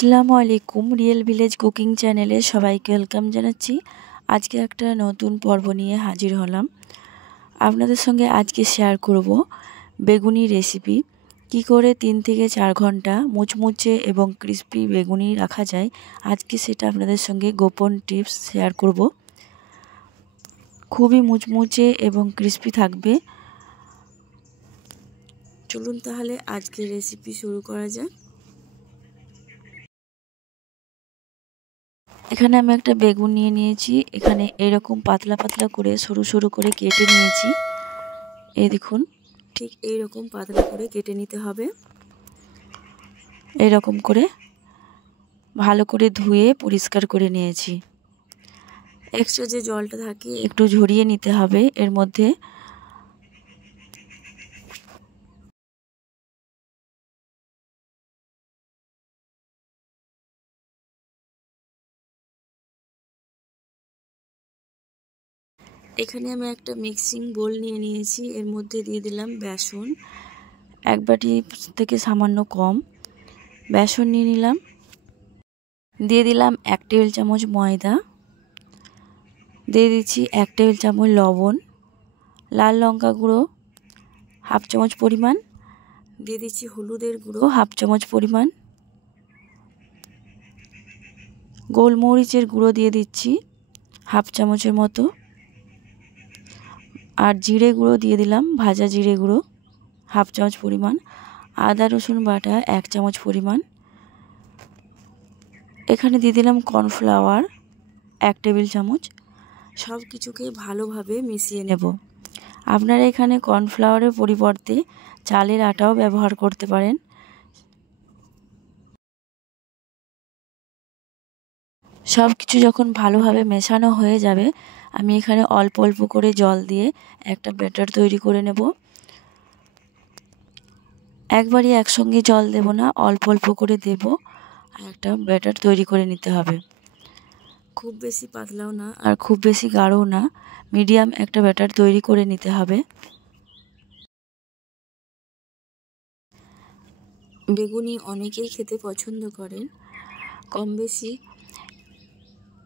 আসসালামু আলাইকুম। Real village cooking চ্যানেলে সবাইকে ওয়েলকাম জানাচ্ছি। আজকে একটা নতুন পর্ব নিয়ে হাজির হলাম। আপনাদের সঙ্গে আজকে শেয়ার করব বেগুনি রেসিপি। কি করে 3 থেকে 4 ঘন্টা মুচমুচে এবং ক্রিস্পি বেগুনি রাখা যায়। আজকে সেটা আপনাদের সঙ্গে গোপন টিপস শেয়ার করব। খুবই মুচমুচে এবং ক্রিস্পি থাকবে। চলুন তাহলে আজকে রেসিপি শুরু করা যাক। এখানে আমি একটা বেগুন নিয়ে নিয়েছি। এখানে এরকম পাতলা পাতলা করে সরু সরু করে কেটে নিয়েছি। এই দেখুন, ঠিক এইরকম পাতলা করে কেটে নিতে হবে। এইরকম করে ভালো করে ধুয়ে পরিষ্কার করে নিয়েছি। এক্সট্রা যে জলটা থাকে একটু ঝরিয়ে নিতে হবে এর মধ্যে। এখানে আমি একটা মিক্সিং বোল নিয়ে নিয়েছি। এর মধ্যে দিয়ে দিলাম বেসন, 1 বাটি থেকে সামান্য কম বেসন নিয়ে নিলাম। দিয়ে দিলাম 1 টেবিল চামচ ময়দা, দিয়ে দিচ্ছি 1 টেবিল চামচ লবণ, লাল লঙ্কা গুঁড়ো 1/2 চামচ পরিমাণ, দিয়ে দিচ্ছি হলুদের গুঁড়ো 1/2 চামচ পরিমাণ, গোলমরিচের গুঁড়ো দিয়ে দিচ্ছি 1/2 চামচের মতো, আর জিরে গুঁড়ো দিয়ে দিলাম, ভাজা জিরে গুঁড়ো 1/2 চামচ পরিমাণ, আদা রসুন বাটা 1 চামচ পরিমাণ। এখানে দিয়ে দিলাম কর্নফ্লাওয়ার 1 টেবিল চামচ। সব কিছুকে ভালোভাবে মিশিয়ে নেব। আপনারা এখানে কর্নফ্লাওয়ারের পরিবর্তে চালের আটাও ব্যবহার করতে পারেন। সব কিছু যখন ভালোভাবে মেশানো হয়ে যাবে, আমি এখানে অল্প অল্প করে জল দিয়ে একটা ব্যাটার তৈরি করে নেব। একবারই একসঙ্গে জল দেব না, অল্প অল্প করে দেব আর একটা ব্যাটার তৈরি করে নিতে হবে। খুব বেশি পাতলাও না আর খুব বেশি গাঢ়ও না, মিডিয়াম একটা ব্যাটার তৈরি করে নিতে হবে। বেগুনি অনেকেই খেতে পছন্দ করেন। কম বেশি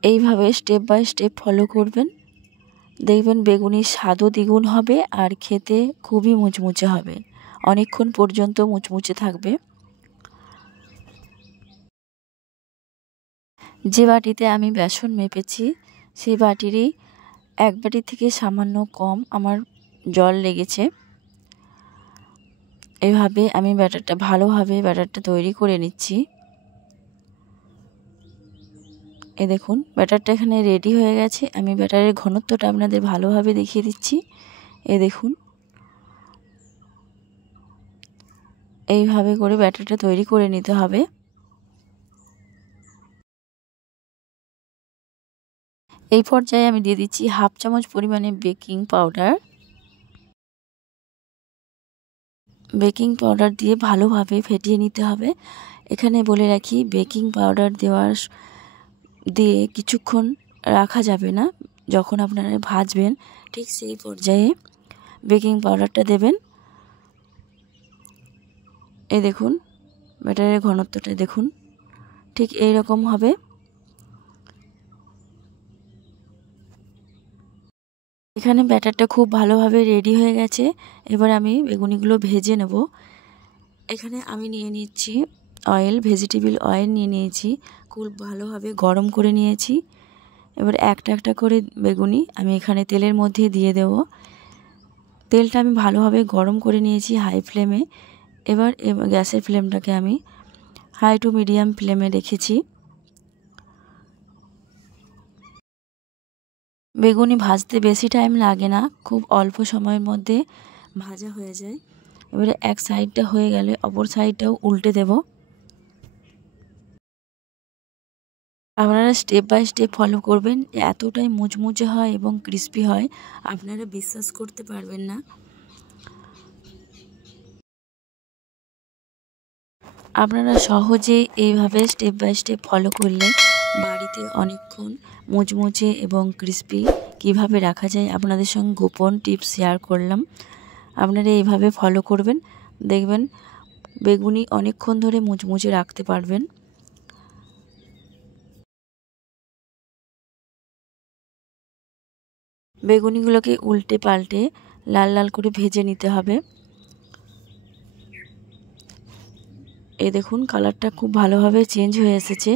এইভাবে স্টেপ বাই স্টেপ ফলো করবেন, দেখবেন বেগুনির স্বাদও দ্বিগুণ হবে আর খেতে খুবই মুচমুচে হবে, অনেকক্ষণ পর্যন্ত মুচমুচে থাকবে। যে বাটিতে আমি বেসন মেপেছি সেই বাটিরই 1 বাটি থেকে সামান্য কম আমার জল লেগেছে। এভাবে আমি ভালোভাবে ব্যাটারটা তৈরি করে নিচ্ছি। এই দেখুন, ব্যাটারটা এখানে রেডি হয়ে গেছে। আমি ব্যাটারের ঘনত্বটা আপনাদের ভালোভাবে দেখিয়ে দিচ্ছি। এই দেখুন, এইভাবে করে ব্যাটারটা তৈরি করে নিতে হবে। এই পর্যায়ে আমি দিয়ে দিচ্ছি 1/2 চামচ পরিমাণে বেকিং পাউডার। বেকিং পাউডার দিয়ে ভালোভাবে ফেটিয়ে নিতে হবে। এখানে বলে রাখি, বেকিং পাউডার দিয়ে কিছুক্ষণ রাখা যাবে না। যখন আপনারা ভাজবেন ঠিক সেই পর্যায়ে বেকিং পাউডারটা দেবেন। এই দেখুন, ব্যাটারের ঘনত্বটা দেখুন, ঠিক এই রকম হবে। এখানে ব্যাটারটা খুব ভালোভাবে রেডি হয়ে গেছে। এবার আমি বেগুনিগুলো ভেজে নেব। এখানে আমি নিয়ে নিচ্ছি অয়েল, ভেজিটেবল অয়েল নিয়ে নিয়েছি, খুব ভালোভাবে গরম করে নিয়েছি। এবার একটা একটা করে বেগুনি আমি এখানে তেলের মধ্যে দিয়ে দেব। তেলটা আমি ভালোভাবে গরম করে নিয়েছি হাই ফ্লেমে। এবার গ্যাসের ফ্লেমটাকে আমি হাই টু মিডিয়াম ফ্লেমে রেখেছি। বেগুনি ভাজতে বেশি টাইম লাগে না, খুব অল্প সময়ের মধ্যে ভাজা হয়ে যায়। এবারে এক সাইডটা হয়ে গেলে অপর সাইডটাও উল্টে দেব। আপনারা স্টেপ বাই স্টেপ ফলো করবেন, এতটাই মুচমুচে হয় এবং ক্রিস্পি হয় আপনারা বিশ্বাস করতে পারবেন না। আপনারা সহজেই এইভাবে স্টেপ বাই স্টেপ ফলো করলে বাড়িতে অনেকক্ষণ মুচমুচে এবং ক্রিস্পি কিভাবে রাখা যায় আপনাদের সঙ্গে গোপন টিপস শেয়ার করলাম। আপনারা এইভাবে ফলো করবেন, দেখবেন বেগুনি অনেকক্ষণ ধরে মুচমুচে রাখতে পারবেন। বেগুনিগুলোকে উল্টে পাল্টে লাল লাল করে ভেজে নিতে হবে। এই দেখুন কালারটা খুব ভালোভাবে চেঞ্জ হয়ে এসেছে।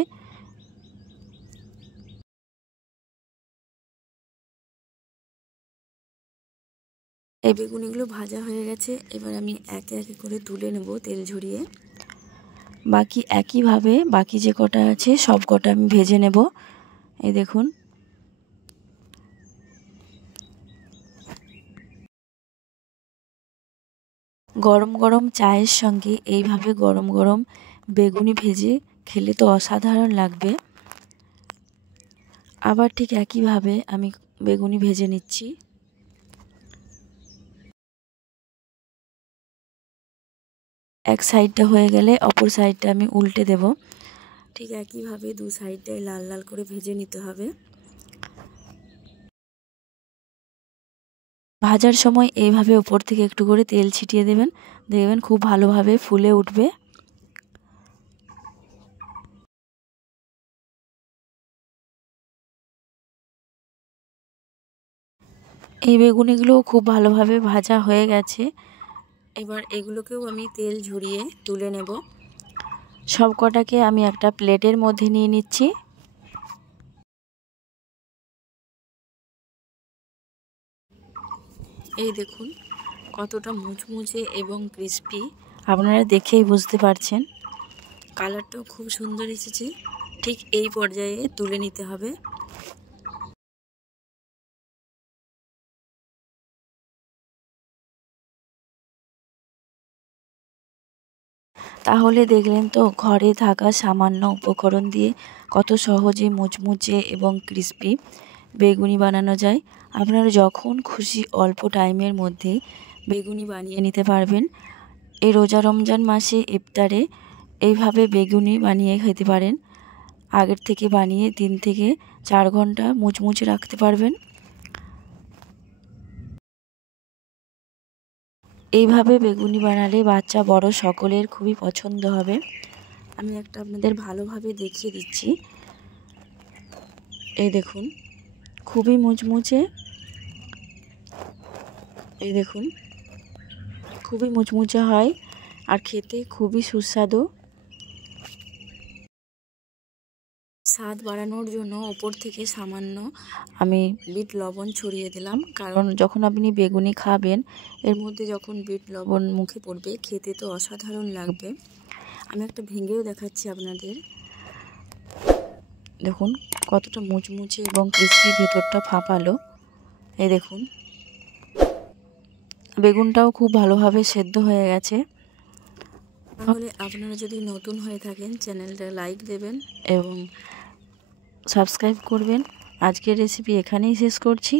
এই বেগুনিগুলো ভাজা হয়ে গেছে। এবার আমি একে একে করে তুলে নেব তেল ঝরিয়ে। বাকি একইভাবে বাকি যে কটা আছে সব কটা আমি ভেজে নেব। এই দেখুন গরম গরম চায়ের সঙ্গে এইভাবে গরম গরম বেগুনি ভেজে খেলে তো অসাধারণ লাগবে। আবার ঠিক একইভাবে আমি বেগুনি ভেজে নিচ্ছি। এক সাইডটা হয়ে গেলে অপর সাইডটা আমি উল্টে দেব। ঠিক একইভাবে দু সাইডটাই লাল লাল করে ভেজে নিতে হবে। ভাজার সময় এইভাবে উপর থেকে একটু করে তেল ছিটিয়ে দেবেন, দেখবেন খুব ভালোভাবে ফুলে উঠবে। এই বেগুনিগুলোও খুব ভালোভাবে ভাজা হয়ে গেছে। এবার এগুলোকেও আমি তেল ঝরিয়ে তুলে নেব। সব কটাকে আমি একটা প্লেটের মধ্যে নিয়ে নিচ্ছি। এই দেখুন কতটা মুচমুচে এবং ক্রিস্পি, আপনারা দেখেই বুঝতে পারছেন। কালারটাও খুব সুন্দর এসেছে। ঠিক এই পর্যায়ে তুলে নিতে হবে। তাহলে দেখলেন তো ঘরে থাকা সামান্য উপকরণ দিয়ে কত সহজে মুচমুচে এবং ক্রিস্পি বেগুনি বানানো যায়। আপনারা যখন খুশি অল্প টাইমের মধ্যে বেগুনি বানিয়ে নিতে পারবেন। এই রোজা রমজান মাসে ইফতারে এইভাবে বেগুনি বানিয়ে খেতে পারেন। আগের থেকে বানিয়ে 3 থেকে 4 ঘন্টা মুচমুচে রাখতে পারবেন। এইভাবে বেগুনি বানালে বাচ্চা বড় সকলের খুবই পছন্দ হবে। আমি একটা আপনাদের ভালোভাবে দেখিয়ে দিচ্ছি। এই দেখুন খুবই মুচমুচে, এই দেখুন খুবই মুচমুচে হয় আর খেতে খুবই সুস্বাদু। স্বাদ বাড়ানোর জন্য ওপর থেকে সামান্য আমি বিট লবণ ছড়িয়ে দিলাম, কারণ যখন আপনি বেগুনি খাবেন এর মধ্যে যখন বিট লবণ মুখে পড়বে খেতে তো অসাধারণ লাগবে। আমি একটা ভেঙেও দেখাচ্ছি আপনাদের। দেখুন কতটা মুচমুচে এবং ক্রিস্পি, ভেতরটা ফাঁপালো। এই দেখুন বেগুনটাও খুব ভালোভাবে সেদ্ধ হয়ে গেছে। তাহলে আপনারা যদি নতুন হয়ে থাকেন চ্যানেলটা লাইক দেবেন এবং সাবস্ক্রাইব করবেন। আজকের রেসিপি এখানেই শেষ করছি।